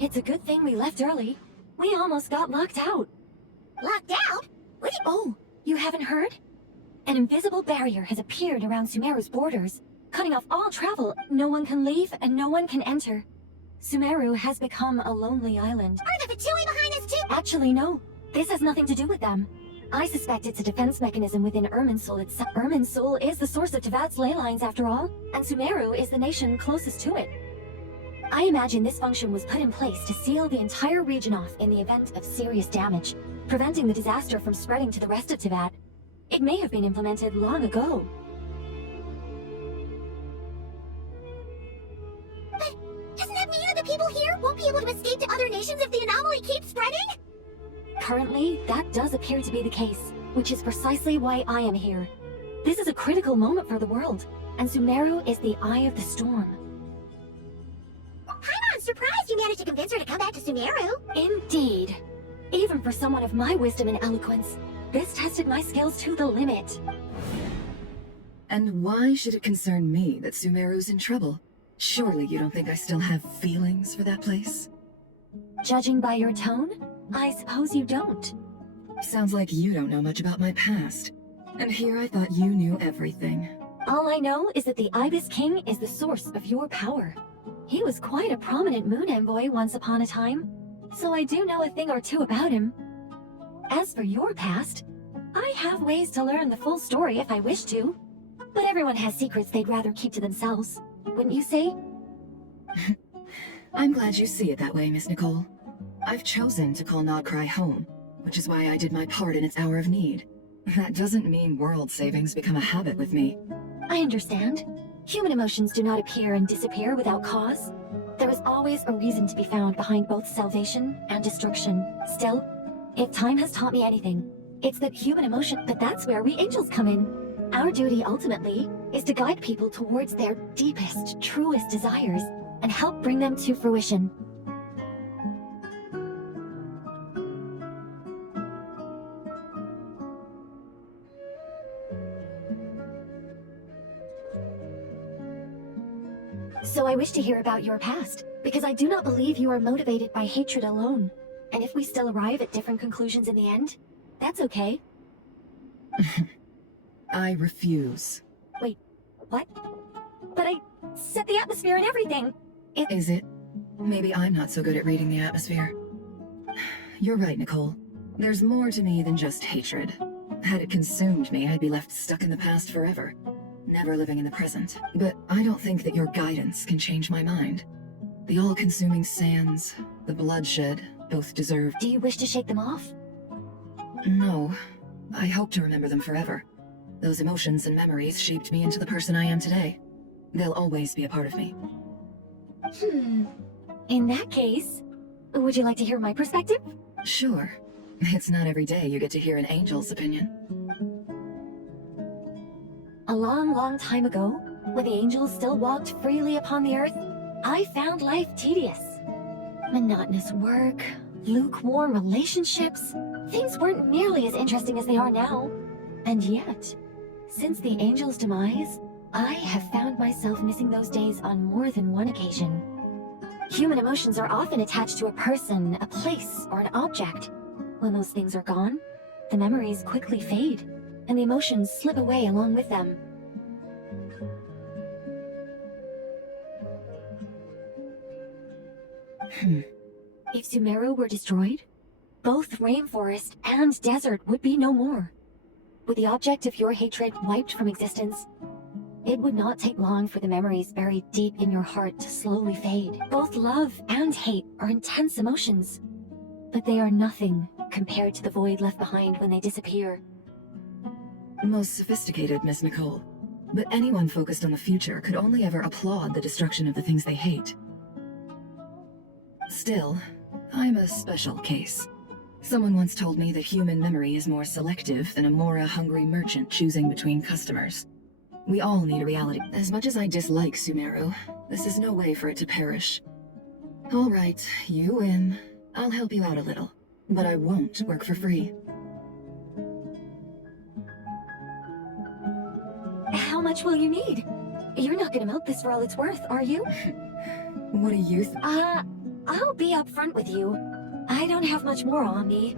It's a good thing we left early. We almost got locked out. Locked out? What? Oh, you haven't heard? An invisible barrier has appeared around Sumeru's borders, cutting off all travel. No one can leave and no one can enter. Sumeru has become a lonely island. Are the Fatui behind this too? Actually, no. This has nothing to do with them. I suspect it's a defense mechanism within Irminsul itself. Irminsul is the source of Teyvat's ley lines after all, and Sumeru is the nation closest to it. I imagine this function was put in place to seal the entire region off in the event of serious damage, preventing the disaster from spreading to the rest of Teyvat. It may have been implemented long ago. But doesn't that mean that the people here won't be able to escape to other nations if the anomaly keeps spreading? Currently, that does appear to be the case, which is precisely why I am here. This is a critical moment for the world, and Sumeru is the eye of the storm. I'm surprised you managed to convince her to come back to Sumeru. Indeed. Even for someone of my wisdom and eloquence, this tested my skills to the limit. And why should it concern me that Sumeru's in trouble? Surely you don't think I still have feelings for that place? Judging by your tone, I suppose you don't. Sounds like you don't know much about my past. And here I thought you knew everything. All I know is that the Ibis King is the source of your power. He was quite a prominent moon envoy once upon a time, so I do know a thing or two about him. As for your past, I have ways to learn the full story if I wish to. But everyone has secrets they'd rather keep to themselves, wouldn't you say? I'm glad you see it that way, Miss Nicole. I've chosen to call Nodcry home, which is why I did my part in its hour of need. That doesn't mean world savings become a habit with me. I understand. Human emotions do not appear and disappear without cause. There is always a reason to be found behind both salvation and destruction. Still, if time has taught me anything, it's that human emotion, that's where we angels come in. Our duty ultimately is to guide people towards their deepest, truest desires and help bring them to fruition. So I wish to hear about your past, because I do not believe you are motivated by hatred alone. And if we still arrive at different conclusions in the end, that's okay. I refuse. Wait, what? But I set the atmosphere and everything! Is it? Maybe I'm not so good at reading the atmosphere. You're right, Nicole. There's more to me than just hatred. Had it consumed me, I'd be left stuck in the past forever, never living in the present. But I don't think that your guidance can change my mind. The all-consuming sands, the bloodshed, both deserve— Do you wish to shake them off? No. I hope to remember them forever. Those emotions and memories shaped me into the person I am today. They'll always be a part of me. In that case, would you like to hear my perspective? Sure. It's not every day you get to hear an angel's opinion. A long, long time ago, when the angels still walked freely upon the earth, I found life tedious. Monotonous work, lukewarm relationships, things weren't nearly as interesting as they are now. And yet, since the angels' demise, I have found myself missing those days on more than one occasion. Human emotions are often attached to a person, a place, or an object. When those things are gone, the memories quickly fade, and the emotions slip away along with them. If Sumeru were destroyed, both rainforest and desert would be no more. With the object of your hatred wiped from existence, it would not take long for the memories buried deep in your heart to slowly fade. Both love and hate are intense emotions, but they are nothing compared to the void left behind when they disappear. Most sophisticated, Miss Nicole. But anyone focused on the future could only ever applaud the destruction of the things they hate. Still, I'm a special case. Someone once told me that human memory is more selective than a Mora-hungry merchant choosing between customers. We all need a reality. As much as I dislike Sumeru, this is no way for it to perish. All right, you win. I'll help you out a little, but I won't work for free. How much will you need? You're not gonna milk this for all it's worth, are you? What do you think? I'll be upfront with you. I don't have much more on me.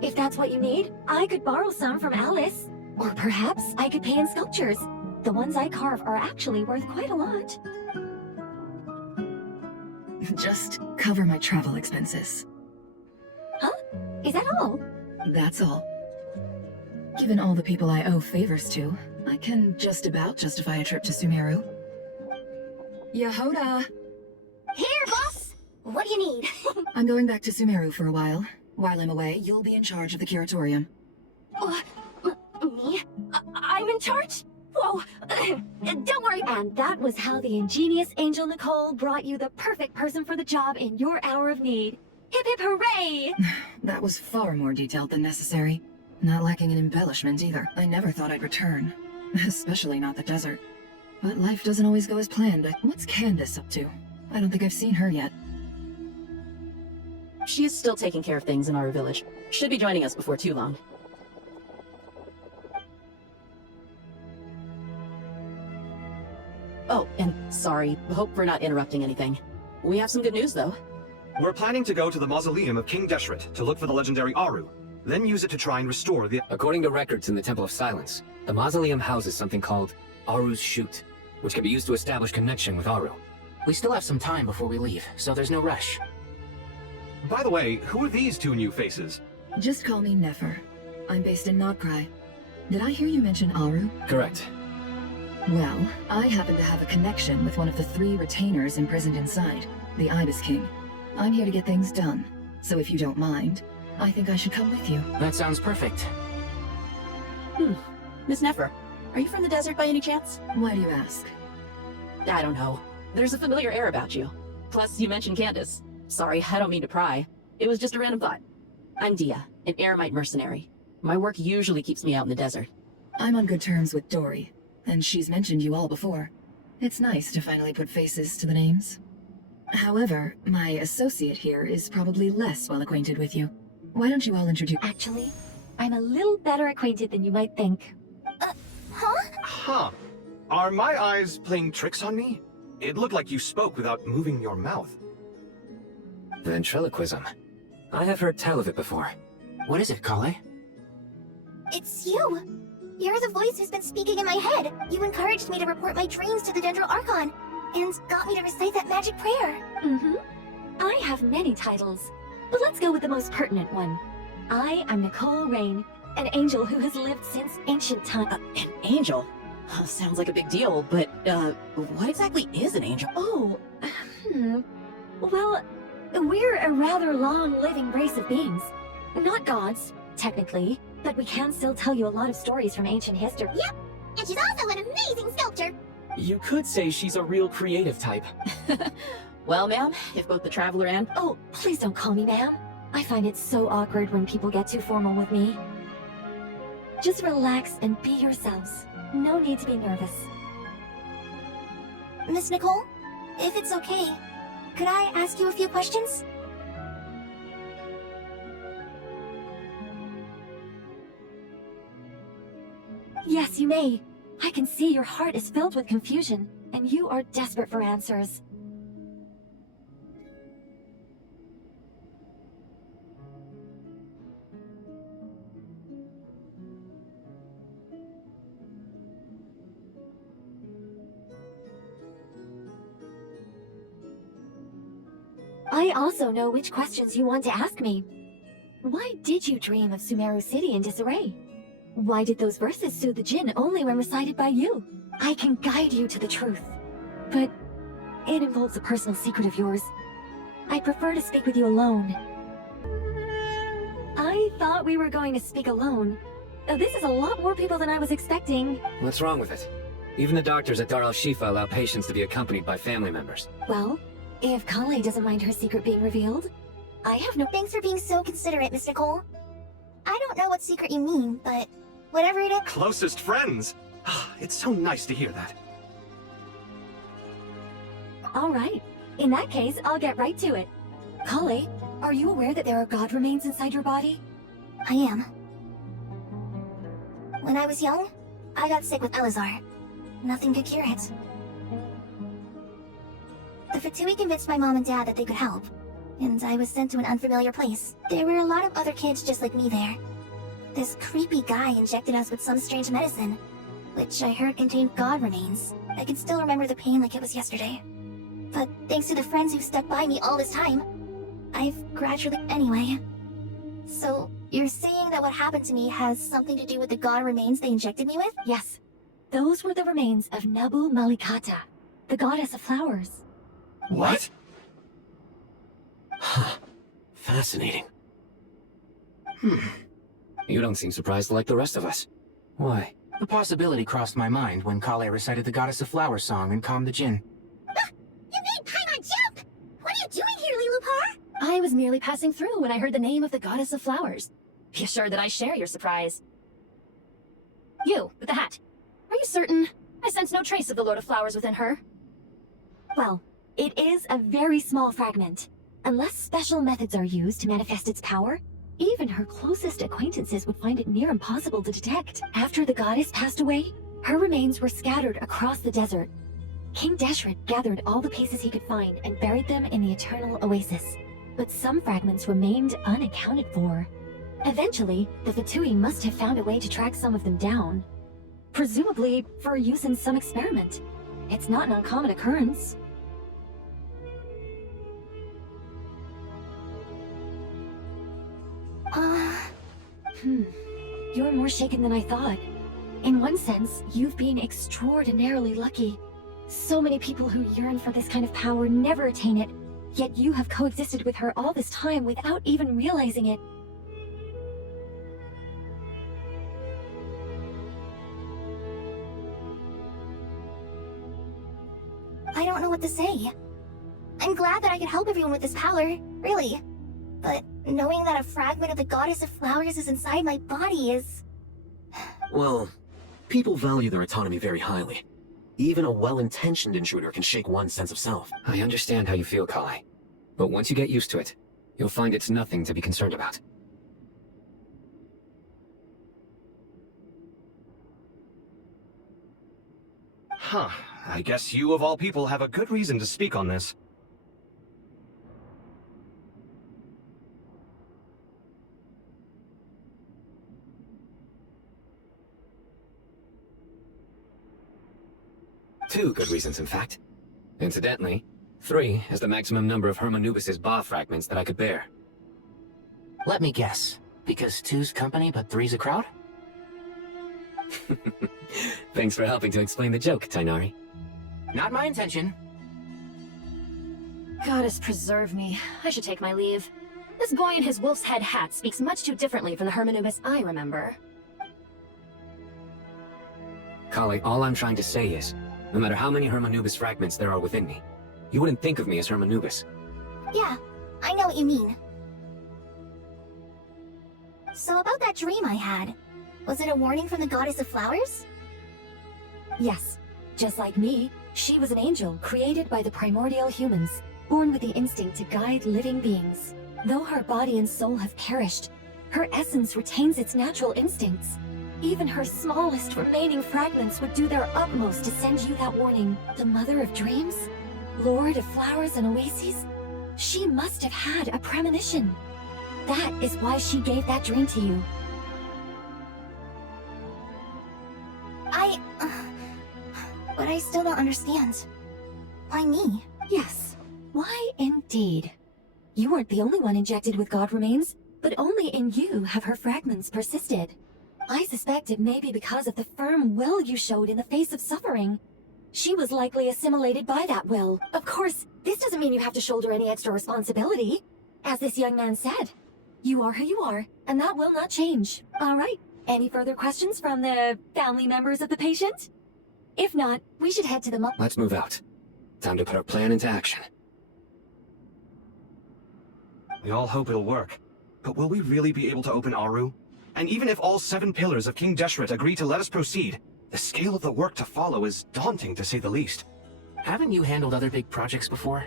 If that's what you need, I could borrow some from Alice. Or perhaps I could pay in sculptures. The ones I carve are actually worth quite a lot. Just cover my travel expenses. Huh? Is that all? That's all. Given all the people I owe favors to, I can just about justify a trip to Sumeru. Yehoda! Here, boss! What do you need? I'm going back to Sumeru for a while. While I'm away, you'll be in charge of the curatorium. Me? I'm in charge? Whoa! Don't worry. And that was how the ingenious Angel Nicole brought you the perfect person for the job in your hour of need. Hip hip hooray! That was far more detailed than necessary. Not lacking in embellishment either. I never thought I'd return. Especially not the desert. But life doesn't always go as planned. What's Candace up to? I don't think I've seen her yet. She is still taking care of things in our village. Should be joining us before too long. Oh, and sorry. Hope we're not interrupting anything. We have some good news, though. We're planning to go to the mausoleum of King Deshret to look for the legendary Aru, then use it to try and restore the... According to records in the Temple of Silence, the mausoleum houses something called Aru's Chute, which can be used to establish connection with Aru. We still have some time before we leave, so there's no rush. By the way, who are these two new faces? Just call me Nefer. I'm based in Notcry. Did I hear you mention Aru? Correct. Well, I happen to have a connection with one of the 3 retainers imprisoned inside, the Ibis King. I'm here to get things done, so if you don't mind, I think I should come with you. That sounds perfect. Miss Nefer, are you from the desert by any chance? Why do you ask? I don't know. There's a familiar air about you. Plus, you mentioned Candace. Sorry, I don't mean to pry. It was just a random thought. I'm Dia, an Eremite mercenary. My work usually keeps me out in the desert. I'm on good terms with Dory, and she's mentioned you all before. It's nice to finally put faces to the names. However, my associate here is probably less well acquainted with you. Why don't you all introduce... Actually, I'm a little better acquainted than you might think. Huh. Are my eyes playing tricks on me? It looked like you spoke without moving your mouth. Ventriloquism. I have heard tell of it before. What is it, Kale? It's you! You're the voice who's been speaking in my head. You encouraged me to report my dreams to the Dendro Archon, and got me to recite that magic prayer. I have many titles, but let's go with the most pertinent one. I am Nicole Rain, an angel who has lived since ancient time. An angel? Sounds like a big deal, but, what exactly is an angel? Oh, well, we're a rather long-living race of beings. Not gods, technically, but we can still tell you a lot of stories from ancient history. Yep, and she's also an amazing sculptor. You could say she's a real creative type. Well, ma'am, if both the Traveler and... Oh, please don't call me ma'am. I find it so awkward when people get too formal with me. Just relax and be yourselves. No need to be nervous. Miss Nicole, if it's okay, could I ask you a few questions? Yes, you may. I can see your heart is filled with confusion, and you are desperate for answers. I also know which questions you want to ask me. Why did you dream of Sumeru City in disarray? Why did those verses soothe the djinn only when recited by you? I can guide you to the truth, but it involves a personal secret of yours. I prefer to speak with you alone. I thought we were going to speak alone. This is a lot more people than I was expecting. What's wrong with it? Even the doctors at Dar al-Shifa allow patients to be accompanied by family members. Well, if Kale doesn't mind her secret being revealed, I have no... Thanks for being so considerate, Miss Nicole. I don't know what secret you mean, but whatever it is... Closest friends! It's so nice to hear that. All right. In that case, I'll get right to it. Kale, are you aware that there are god remains inside your body? I am. When I was young, I got sick with Elazar. Nothing could cure it. The Fatui convinced my mom and dad that they could help. and I was sent to an unfamiliar place. There were a lot of other kids just like me there. This creepy guy injected us with some strange medicine, which I heard contained god remains. I can still remember the pain like it was yesterday. But thanks to the friends who stuck by me all this time, I've gradually... Anyway. So, you're saying that what happened to me has something to do with the god remains they injected me with? Yes. Those were the remains of Nabu Malikata, the goddess of flowers. What? Huh. Fascinating. You don't seem surprised like the rest of us. Why? The possibility crossed my mind when Kale recited the Goddess of Flowers song and calmed the Jinn. You made Paimon jump! What are you doing here, Lilupar? I was merely passing through when I heard the name of the goddess of flowers. Be assured that I share your surprise. You, with the hat. Are you certain? I sense no trace of the Lord of Flowers within her. Well, it is a very small fragment. Unless special methods are used to manifest its power, even her closest acquaintances would find it near impossible to detect. After the goddess passed away, her remains were scattered across the desert. King Deshret gathered all the pieces he could find and buried them in the Eternal Oasis. But some fragments remained unaccounted for. Eventually, the Fatui must have found a way to track some of them down. Presumably for use in some experiment. It's not an uncommon occurrence. You're more shaken than I thought. In one sense, you've been extraordinarily lucky. So many people who yearn for this kind of power never attain it, yet you have coexisted with her all this time without even realizing it. I don't know what to say. I'm glad that I could help everyone with this power, really. But knowing that a fragment of the Goddess of Flowers is inside my body is... Well, people value their autonomy very highly. Even a well-intentioned intruder can shake one's sense of self. I understand how you feel, Kale. But once you get used to it, you'll find it's nothing to be concerned about. Huh. I guess you of all people have a good reason to speak on this. Two good reasons, in fact. Incidentally, 3 is the maximum number of Hermanubis' Ba fragments that I could bear. Let me guess. Because 2's company but 3's a crowd? Thanks for helping to explain the joke, Tainari. Not my intention. Goddess preserve me. I should take my leave. This boy in his wolf's head hat speaks much too differently from the Hermanubis I remember. Kale, all I'm trying to say is, no matter how many Hermanubis fragments there are within me, you wouldn't think of me as Hermanubis. Yeah, I know what you mean. So about that dream I had, was it a warning from the Goddess of Flowers? Yes. Just like me, she was an angel created by the primordial humans, born with the instinct to guide living beings. Though her body and soul have perished, her essence retains its natural instincts. Even her smallest remaining fragments would do their utmost to send you that warning. The Mother of Dreams? Lord of Flowers and Oases? She must have had a premonition. That is why she gave that dream to you. But I still don't understand. Why me? Yes. Why indeed? You weren't the only one injected with god remains, but only in you have her fragments persisted. I suspect it may be because of the firm will you showed in the face of suffering. She was likely assimilated by that will. Of course, this doesn't mean you have to shoulder any extra responsibility. As this young man said, you are who you are, and that will not change. All right, any further questions from the family members of the patient? If not, we should head to the Let's move out. Time to put our plan into action. We all hope it'll work. But will we really be able to open Aru? And even if all 7 pillars of King Deshret agree to let us proceed, the scale of the work to follow is daunting to say the least. Haven't you handled other big projects before?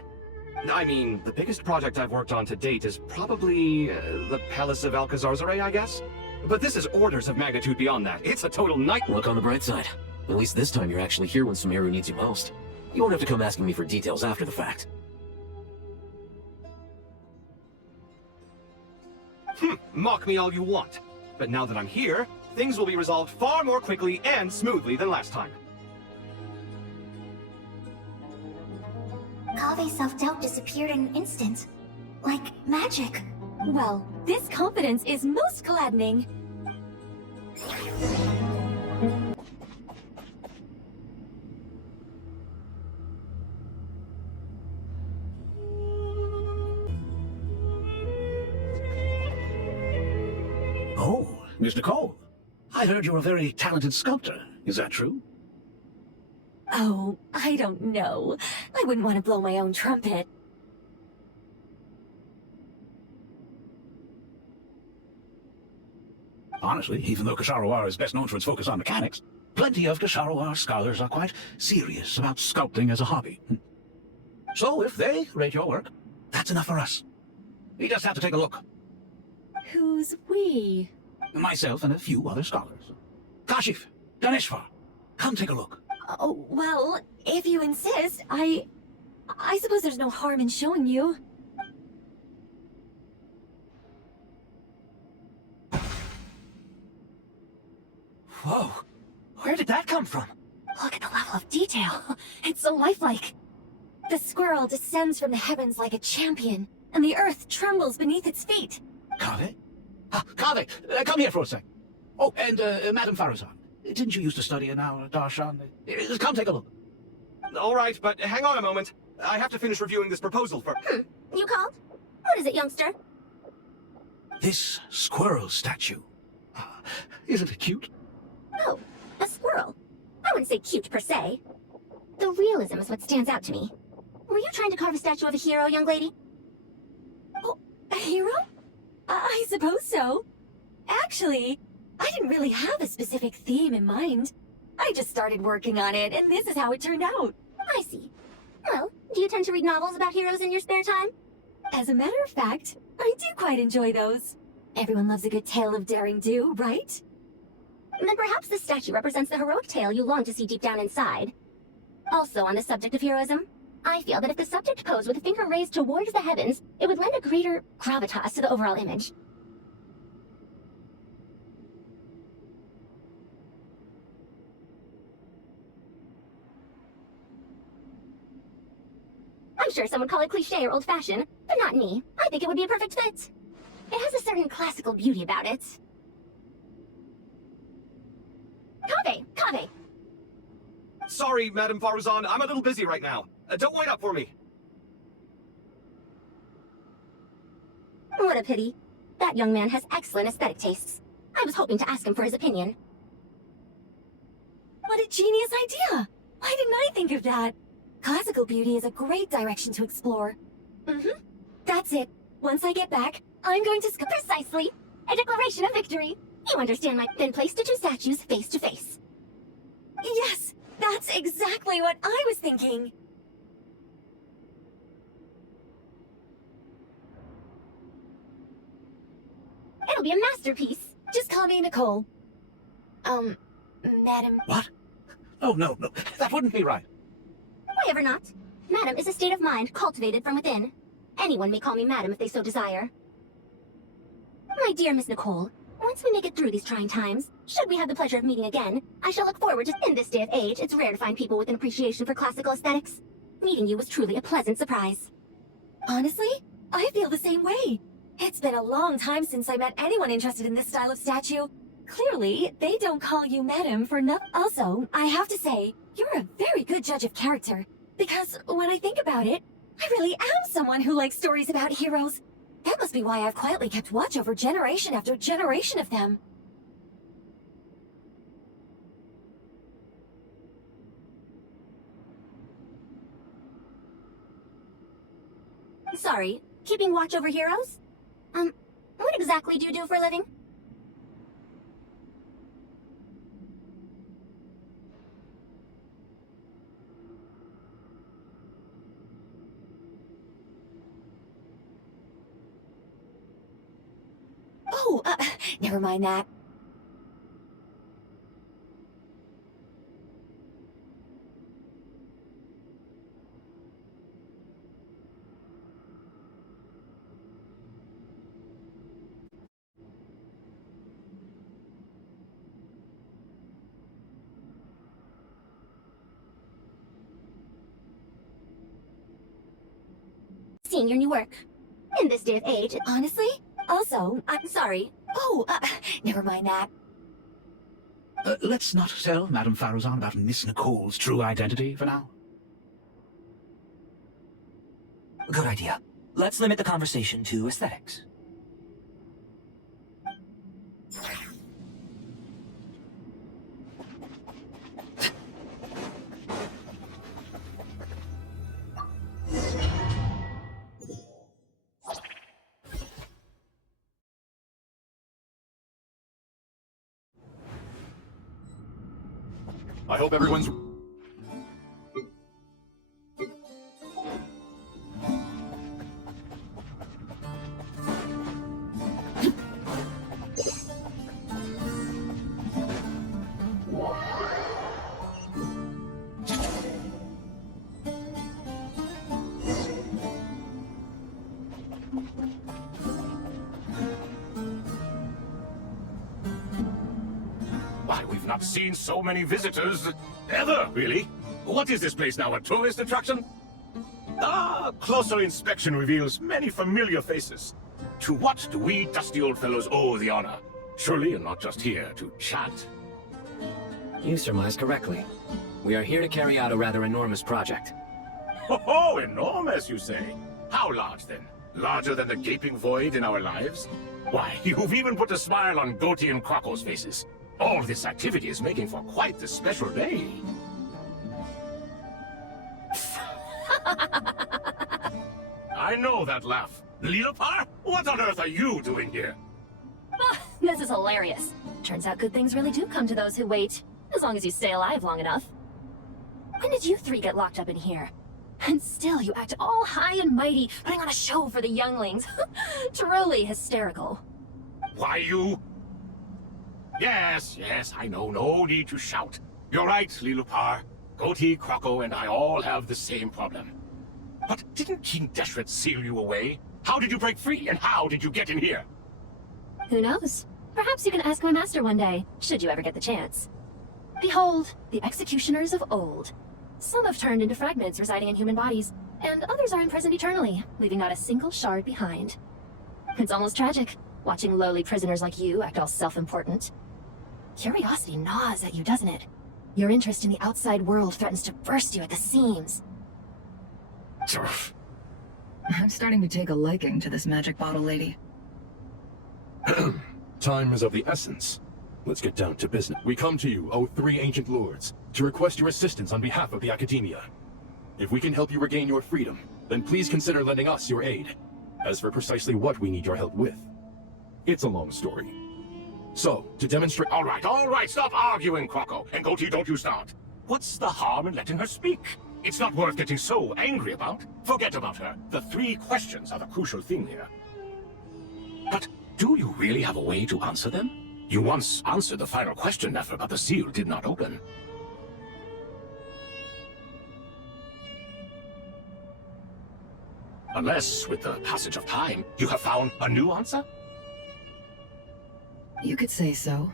I mean, the biggest project I've worked on to date is probably the Palace of Alcazarzaray, I guess? But this is orders of magnitude beyond that. It's a total night- Look on the bright side. At least this time you're actually here when Sumeru needs you most. You won't have to come asking me for details after the fact. Mock me all you want. But now that I'm here, things will be resolved far more quickly and smoothly than last time. Kave's self-doubt disappeared in an instant. Like magic. Well, this confidence is most gladdening. Oh, Miss Nicole. I heard you're a very talented sculptor. Is that true? Oh, I don't know. I wouldn't want to blow my own trumpet. Honestly, even though Kasharawar is best known for its focus on mechanics, plenty of Kasharawar scholars are quite serious about sculpting as a hobby. So if they rate your work, that's enough for us. We just have to take a look. Who's we? Myself and a few other scholars. Kashif, Daneshvar, come take a look. Oh, well, if you insist, I suppose there's no harm in showing you. Whoa, where did that come from? Look at the level of detail. It's so lifelike. The squirrel descends from the heavens like a champion, and the earth trembles beneath its feet. Kave? Kave, come here for a sec. Oh, and Madame Farazan, didn't you used to study in our darshan? Come take a look. All right, but hang on a moment. I have to finish reviewing this proposal first. You called? What is it, youngster? This squirrel statue. Isn't it cute? Oh, a squirrel. I wouldn't say cute per se. The realism is what stands out to me. Were you trying to carve a statue of a hero, young lady? Oh, a hero? I suppose so. Actually, I didn't really have a specific theme in mind. I just started working on it, and this is how it turned out. I see. Well, do you tend to read novels about heroes in your spare time? As a matter of fact, I do quite enjoy those. Everyone loves a good tale of daring do, right? Then perhaps this statue represents the heroic tale you long to see deep down inside. Also, on the subject of heroism, I feel that if the subject posed with a finger raised towards the heavens, it would lend a greater gravitas to the overall image. I'm sure some would call it cliché or old-fashioned, but not me. I think it would be a perfect fit. It has a certain classical beauty about it. Kave! Sorry, Madame Farazan, I'm a little busy right now. Don't wait up for me. What a pity. That young man has excellent aesthetic tastes. I was hoping to ask him for his opinion. What a genius idea! Why didn't I think of that? Classical beauty is a great direction to explore. That's it. Once I get back, I'm going to Precisely! A declaration of victory! You understand my then place the two statues face to face. Yes! That's exactly what I was thinking! It'll be a masterpiece! Just call me Nicole. Madam... What? Oh, no, that wouldn't be right. Why ever not? Madam is a state of mind cultivated from within. Anyone may call me Madam if they so desire. My dear Miss Nicole, once we make it through these trying times, should we have the pleasure of meeting again, I shall look forward to. In this day of age, it's rare to find people with an appreciation for classical aesthetics. Meeting you was truly a pleasant surprise. Honestly, I feel the same way. It's been a long time since I met anyone interested in this style of statue. Clearly, they don't call you Madam for nothing. Also, I have to say, you're a very good judge of character. Because when I think about it, I really am someone who likes stories about heroes. That must be why I've quietly kept watch over generation after generation of them. Sorry, keeping watch over heroes? What exactly do you do for a living? Oh, never mind that. seeing your new work. In this day of age, Honestly? Also, I'm sorry. Oh, never mind that. Let's not tell Madame Faruzan about Miss Nicole's true identity for now. Good idea. Let's limit the conversation to aesthetics. I hope everyone's... Why, we've not seen so many visitors ever, really. What is this place now, a tourist attraction? Ah, closer inspection reveals many familiar faces. To what do we dusty old fellows owe the honor? Surely you're not just here to chat. You surmise correctly. We are here to carry out a rather enormous project. Oh, enormous, you say? How large, then? Larger than the gaping void in our lives? Why, you've even put a smile on Goatee and Crocco's faces. All this activity is making for quite the special day. I know that laugh. Lilopar, what on earth are you doing here? This is hilarious. Turns out good things really do come to those who wait, as long as you stay alive long enough. When did you three get locked up in here? And still you act all high and mighty, putting on a show for the younglings. Truly hysterical. Why, you... Yes, I know, no need to shout. You're right, Lilopar. Goatee, Crocco, and I all have the same problem. But didn't King Deshret seal you away? How did you break free, and how did you get in here? Who knows? Perhaps you can ask my master one day, should you ever get the chance. Behold, the executioners of old. Some have turned into fragments residing in human bodies, and others are imprisoned eternally, leaving not a single shard behind. It's almost tragic, watching lowly prisoners like you act all self-important. Curiosity gnaws at you, doesn't it? Your interest in the outside world threatens to burst you at the seams. Turf. I'm starting to take a liking to this magic bottle lady. Time is of the essence. Let's get down to business. We come to you, O three ancient lords, to request your assistance on behalf of the Academia. If we can help you regain your freedom, then please consider lending us your aid. As for precisely what we need your help with, it's a long story. So, to demonstrate— All right, stop arguing, Crocco. And Goatee, don't you start. What's the harm in letting her speak? It's not worth getting so angry about. Forget about her. The 3 questions are the crucial thing here. But do you really have a way to answer them? You once answered the final question, Nefer, but the seal did not open. Unless, with the passage of time, you have found a new answer? You could say so.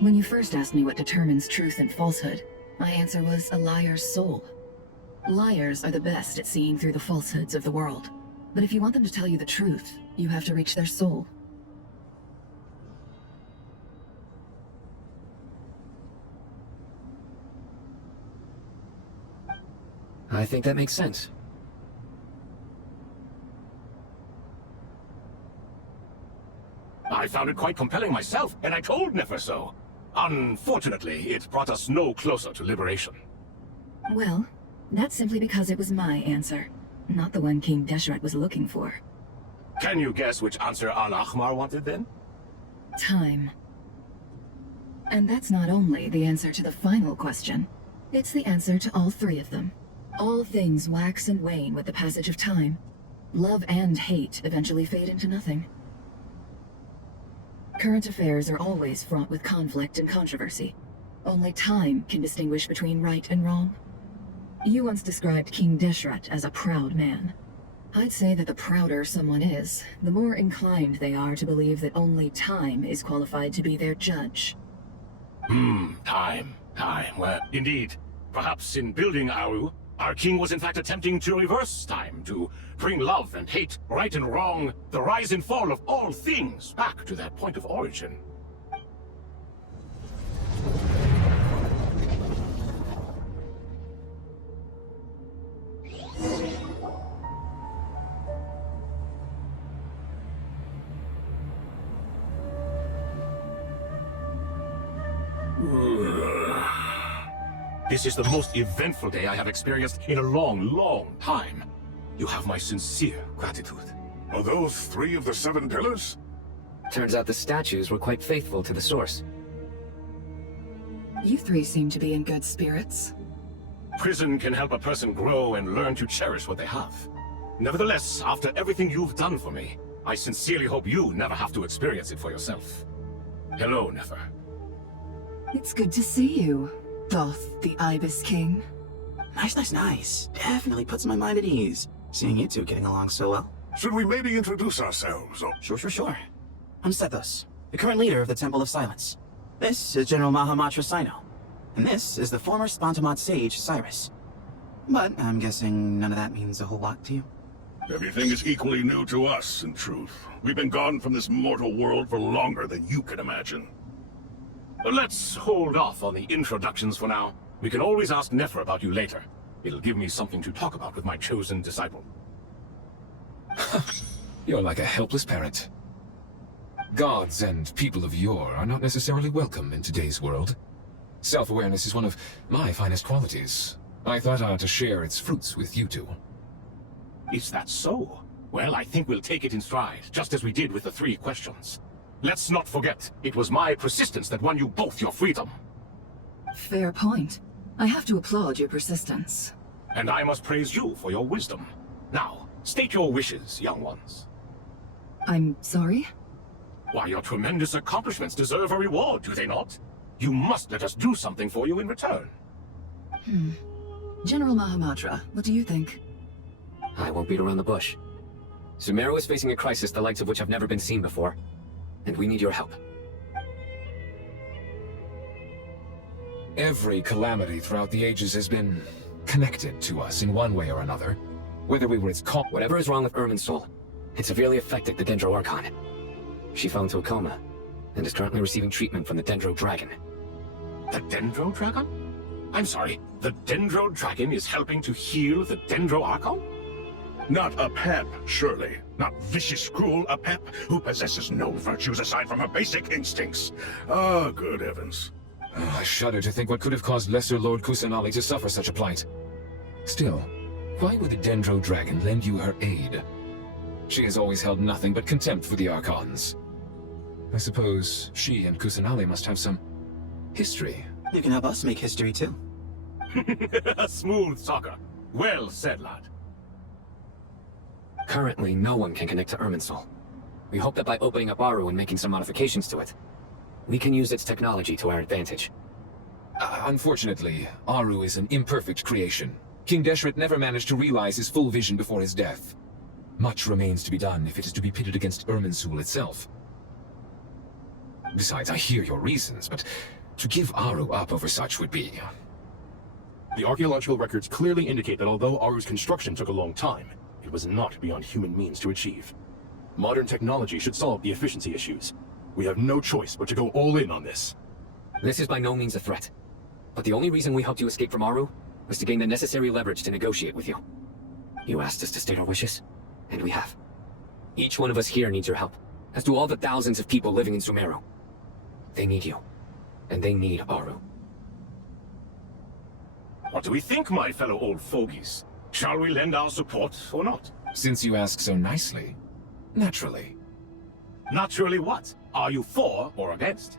When you first asked me what determines truth and falsehood, my answer was a liar's soul. Liars are the best at seeing through the falsehoods of the world. But if you want them to tell you the truth, you have to reach their soul. I think that makes sense. I found it quite compelling myself, and I told Nefer so. Unfortunately, it brought us no closer to liberation. Well, that's simply because it was my answer, not the one King Deshret was looking for. Can you guess which answer Al-Ahmar wanted then? Time. And that's not only the answer to the final question, it's the answer to all 3 of them. All things wax and wane with the passage of time. Love and hate eventually fade into nothing. Current affairs are always fraught with conflict and controversy. Only time can distinguish between right and wrong. You once described King Deshret as a proud man. I'd say that the prouder someone is, the more inclined they are to believe that only time is qualified to be their judge. Time. Well, indeed. Perhaps in building Aru, Our king was in fact attempting to reverse time, to bring love and hate, right and wrong, the rise and fall of all things back to their point of origin. This is the most eventful day I have experienced in a long, long time. You have my sincere gratitude. Are those 3 of the 7 pillars? Turns out the statues were quite faithful to the source. You 3 seem to be in good spirits. Prison can help a person grow and learn to cherish what they have. Nevertheless, after everything you've done for me, I sincerely hope you never have to experience it for yourself. Hello, Nefer. It's good to see you, Thoth the Ibis King. Nice. Definitely puts my mind at ease, seeing you 2 getting along so well. Should we maybe introduce ourselves? Sure. I'm Sethos, the current leader of the Temple of Silence. This is General Mahamatra Sino, and this is the former Spontamot sage, Cyrus. But I'm guessing none of that means a whole lot to you. Everything is equally new to us, in truth. We've been gone from this mortal world for longer than you can imagine. But let's hold off on the introductions for now. We can always ask Nefer about you later. It'll give me something to talk about with my chosen disciple. You're like a helpless parent. Gods and people of yore are not necessarily welcome in today's world. Self-awareness is one of my finest qualities. I thought I ought to share its fruits with you 2. Is that so? Well, I think we'll take it in stride, just as we did with the 3 questions. Let's not forget, it was my persistence that won you both your freedom. Fair point. I have to applaud your persistence. And I must praise you for your wisdom. Now, state your wishes, young ones. I'm sorry? Why, your tremendous accomplishments deserve a reward, do they not? You must let us do something for you in return. General Mahamatra, what do you think? I won't beat around the bush. Sumeru is facing a crisis the likes of which have never been seen before, and we need your help. Every calamity throughout the ages has been connected to us in one way or another. Whether we were its cause. Whatever is wrong with Irmin's soul, it severely affected the Dendro Archon. She fell into a coma, and is currently receiving treatment from the Dendro Dragon. The Dendro Dragon? I'm sorry, the Dendro Dragon is helping to heal the Dendro Archon? Not a pep, surely. Not vicious, cruel a pep who possesses no virtues aside from her basic instincts. Ah, good heavens. Oh, I shudder to think what could have caused Lesser Lord Kusanali to suffer such a plight. Still, why would the Dendro Dragon lend you her aid? She has always held nothing but contempt for the Archons. I suppose she and Kusanali must have some history. You can help us make history too. Smooth talker. Well said, lad. Currently, no one can connect to Irmin's soul. We hope that by opening up Aru and making some modifications to it, we can use its technology to our advantage. Unfortunately, Aru is an imperfect creation. King Deshret never managed to realize his full vision before his death. Much remains to be done if it is to be pitted against Irminsul itself. Besides, I hear your reasons, but to give Aru up over such would be... The archaeological records clearly indicate that although Aru's construction took a long time, it was not beyond human means to achieve. Modern technology should solve the efficiency issues. We have no choice but to go all in on this. This is by no means a threat. But the only reason we helped you escape from Aru was to gain the necessary leverage to negotiate with you. You asked us to state our wishes, and we have. Each one of us here needs your help, as do all the thousands of people living in Sumeru. They need you, and they need Aru. What do we think, my fellow old fogies? Shall we lend our support or not? Since you ask so nicely, naturally. Naturally what? Are you for or against?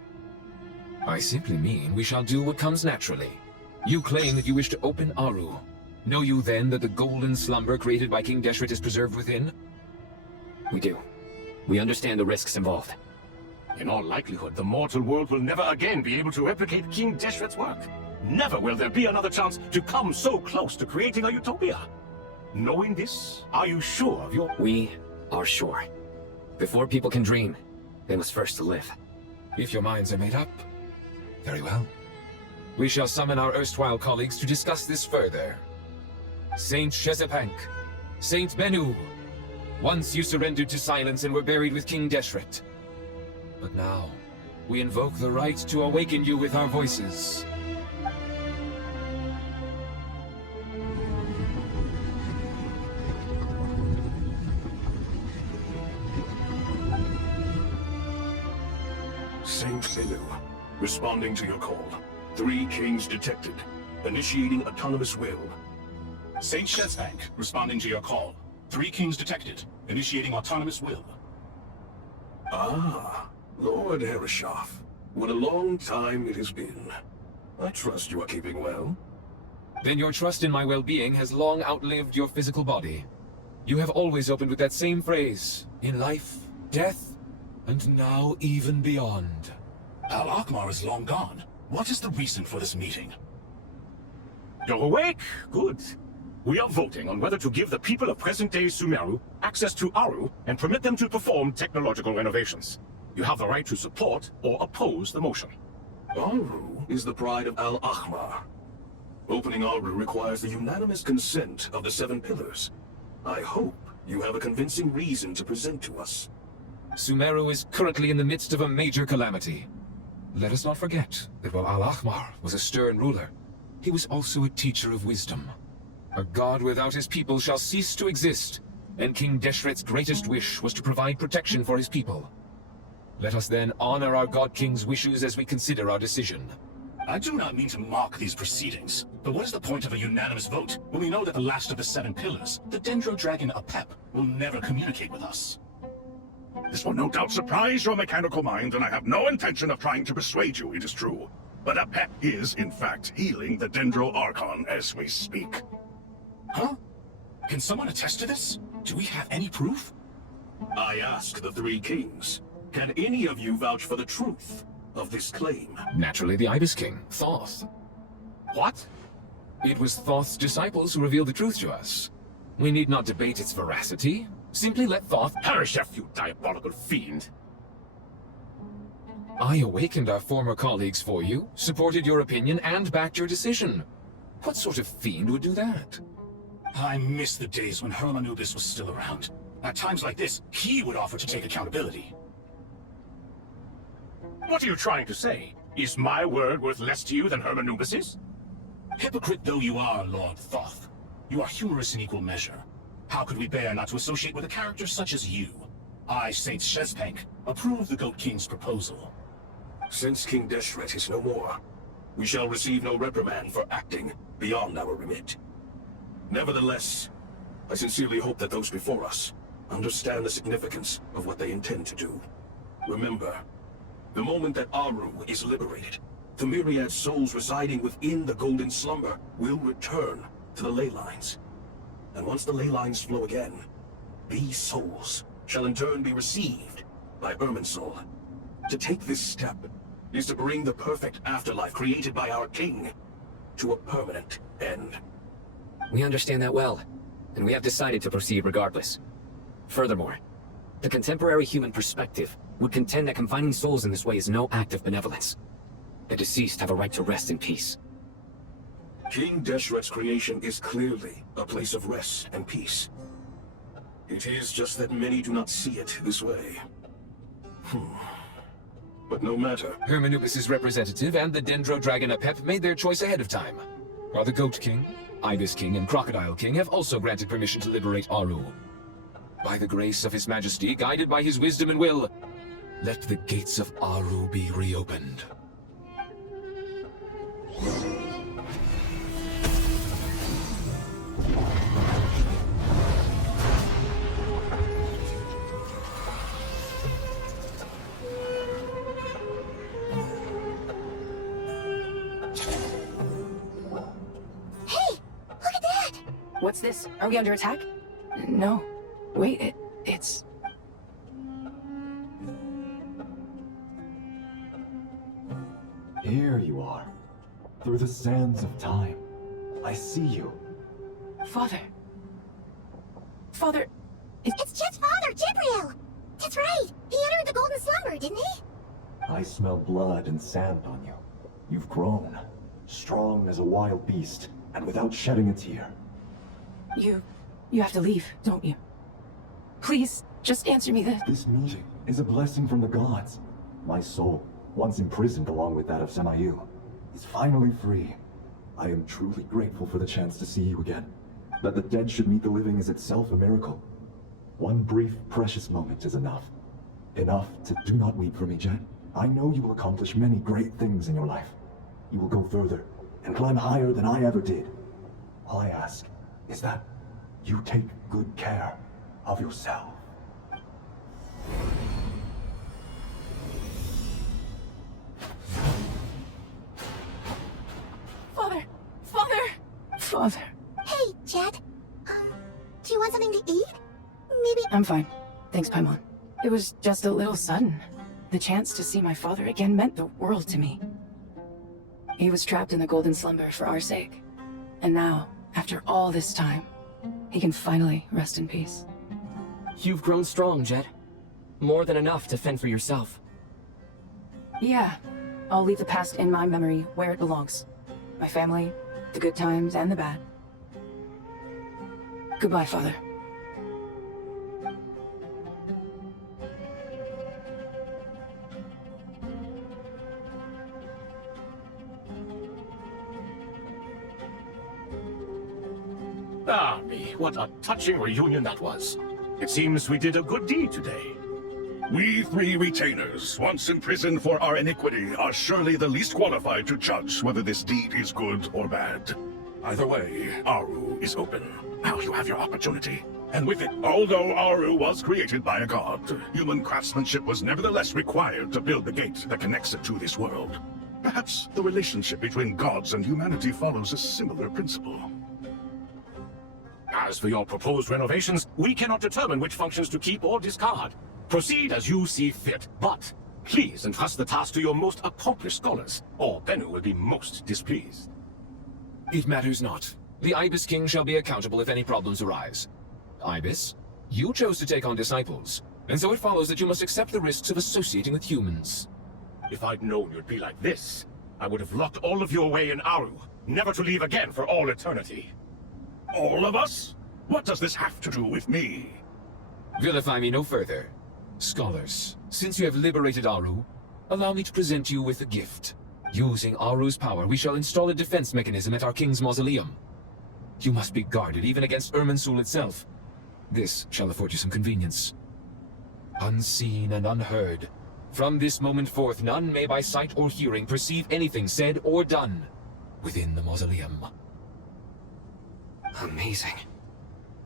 I simply mean we shall do what comes naturally. You claim that you wish to open Aru. Know you then that the golden slumber created by King Deshret is preserved within? We do. We understand the risks involved. In all likelihood, the mortal world will never again be able to replicate King Deshret's work. Never will there be another chance to come so close to creating a utopia. Knowing this, are you sure of your... We are sure. Before people can dream, they must first live. If your minds are made up, very well. We shall summon our erstwhile colleagues to discuss this further. Saint Shezepank, Saint Bennu, once you surrendered to silence and were buried with King Deshret. But now, we invoke the right to awaken you with our voices. Saint Bennu, responding to your call. 3 kings detected. Initiating autonomous will. Saint Shezepank, responding to your call. 3 kings detected. Initiating autonomous will. Ah, Lord Herreshoff. What a long time it has been. I trust you are keeping well. Then your trust in my well-being has long outlived your physical body. You have always opened with that same phrase, in life, death, and now even beyond. Al-Akhmar is long gone. What is the reason for this meeting? You're awake? Good. We are voting on whether to give the people of present-day Sumeru access to Aru and permit them to perform technological renovations. You have the right to support or oppose the motion. Aru is the pride of Al-Akhmar. Opening Aru requires the unanimous consent of the 7 pillars. I hope you have a convincing reason to present to us. Sumeru is currently in the midst of a major calamity. Let us not forget that while Al-Akhmar was a stern ruler, he was also a teacher of wisdom. A god without his people shall cease to exist, and King Deshret's greatest wish was to provide protection for his people. Let us then honor our God King's wishes as we consider our decision. I do not mean to mock these proceedings, but what is the point of a unanimous vote when we know that the last of the 7 pillars, the Dendro Dragon Apep, will never communicate with us? This will no doubt surprise your mechanical mind, and I have no intention of trying to persuade you, it is true. But Apep is, in fact, healing the Dendro Archon as we speak. Huh? Can someone attest to this? Do we have any proof? I ask the 3 kings, can any of you vouch for the truth of this claim? Naturally, the Ibis King, Thoth. What? It was Thoth's disciples who revealed the truth to us. We need not debate its veracity. Simply let Thoth... Herreshoff, you diabolical fiend! I awakened our former colleagues for you, supported your opinion, and backed your decision. What sort of fiend would do that? I miss the days when Hermanubis was still around. At times like this, he would offer to take accountability. What are you trying to say? Is my word worth less to you than Hermanubis's? Hypocrite though you are, Lord Thoth, you are humorous in equal measure. How could we bear not to associate with a character such as you? I, Saint Shezepank, approve the Goat King's proposal. Since King Deshret is no more, we shall receive no reprimand for acting beyond our remit. Nevertheless, I sincerely hope that those before us understand the significance of what they intend to do. Remember, the moment that Aru is liberated, the myriad souls residing within the Golden Slumber will return to the ley lines. And once the ley lines flow again, these souls shall in turn be received by Irminsul. To take this step is to bring the perfect afterlife created by our king to a permanent end. We understand that well, and we have decided to proceed regardless. Furthermore, the contemporary human perspective would contend that confining souls in this way is no act of benevolence. The deceased have a right to rest in peace. King Deshret's creation is clearly a place of rest and peace. It is just that many do not see it this way. But no matter. Hermanubis' representative and the Dendro Dragon Apep made their choice ahead of time, while the Goat King, Ibis King, and Crocodile King have also granted permission to liberate Aru. By the grace of His Majesty, guided by his wisdom and will, let the gates of Aru be reopened. What's this? Are we under attack? No. Wait, it's... Here you are. Through the sands of time. I see you. Father. Father... It's Chet's father, Jibriel! That's right! He entered the Golden Slumber, didn't he? I smell blood and sand on you. You've grown. Strong as a wild beast, and without shedding a tear. You have to leave, don't you? Please, just answer me this. This meeting is a blessing from the gods. My soul, once imprisoned along with that of Samael, is finally free. I am truly grateful for the chance to see you again. That the dead should meet the living is itself a miracle. One brief, precious moment is enough. Enough to do not weep for me, Jet. I know you will accomplish many great things in your life. You will go further and climb higher than I ever did. All I ask is that you take good care of yourself. Father! Father! Father. Hey, Jet. Do you want something to eat? Maybe— I'm fine. Thanks, Paimon. It was just a little sudden. The chance to see my father again meant the world to me. He was trapped in the golden slumber for our sake. And now, after all this time, he can finally rest in peace. You've grown strong, Jet. More than enough to fend for yourself. Yeah. I'll leave the past in my memory where it belongs. My family, the good times and the bad. Goodbye, Father. Ah, me, what a touching reunion that was. It seems we did a good deed today. We three retainers, once imprisoned for our iniquity, are surely the least qualified to judge whether this deed is good or bad. Either way, Aru is open. Now you have your opportunity. And with it, although Aru was created by a god, human craftsmanship was nevertheless required to build the gate that connects it to this world. Perhaps the relationship between gods and humanity follows a similar principle. As for your proposed renovations, we cannot determine which functions to keep or discard. Proceed as you see fit, but please entrust the task to your most accomplished scholars, or Bennu will be most displeased. It matters not. The Ibis King shall be accountable if any problems arise. Ibis, you chose to take on disciples, and so it follows that you must accept the risks of associating with humans. If I'd known you'd be like this, I would have locked all of you away in Aru, never to leave again for all eternity. All of us? What does this have to do with me? Vilify me no further. Scholars, since you have liberated Aru, allow me to present you with a gift. Using Aru's power, we shall install a defense mechanism at our king's mausoleum. You must be guarded even against Irminsul itself. This shall afford you some convenience. Unseen and unheard, from this moment forth none may by sight or hearing perceive anything said or done within the mausoleum. Amazing.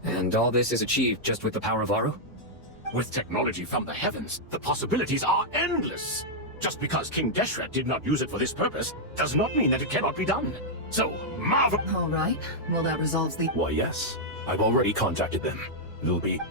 And all this is achieved just with the power of Aru? With technology from the heavens, the possibilities are endless. Just because King Deshret did not use it for this purpose, does not mean that it cannot be done. So, marvel— All right. Well, that resolves the— Why, yes. I've already contacted them. It'll be